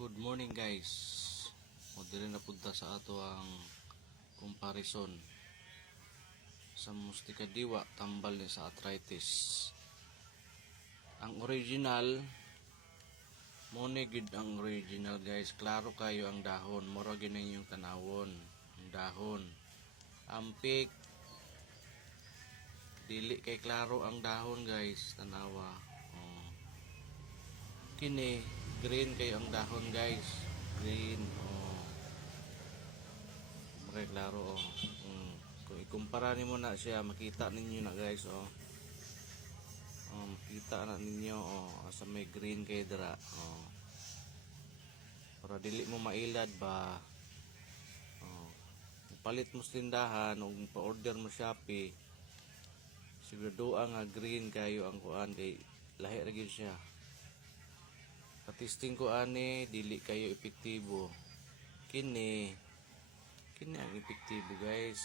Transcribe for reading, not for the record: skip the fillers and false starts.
Good morning guys. O diri na punta sa ato ang comparison sa mustika diwa tambal ni sa arthritis. Ang original mo ni gid ang original guys. Klaro kayo ang dahon, mura gyud yung tanawon. Ang dahon ampik dili kay klaro ang dahon guys, tanawa. Kini green kayo ang dahon guys, green. Okay, klaro. Kung ikumpara nimo na siya, makita ninyo na guys. Makita na ninyo asa may green kay dira. Para dili mo mailad ba. Palit mo sa tindahan o pa-order mo Shopee, siguro nga green kayo ang kuan kay lahi ra gyud siya. Patisting ko ani dili kayo epektibo. Kini ang epektibo guys.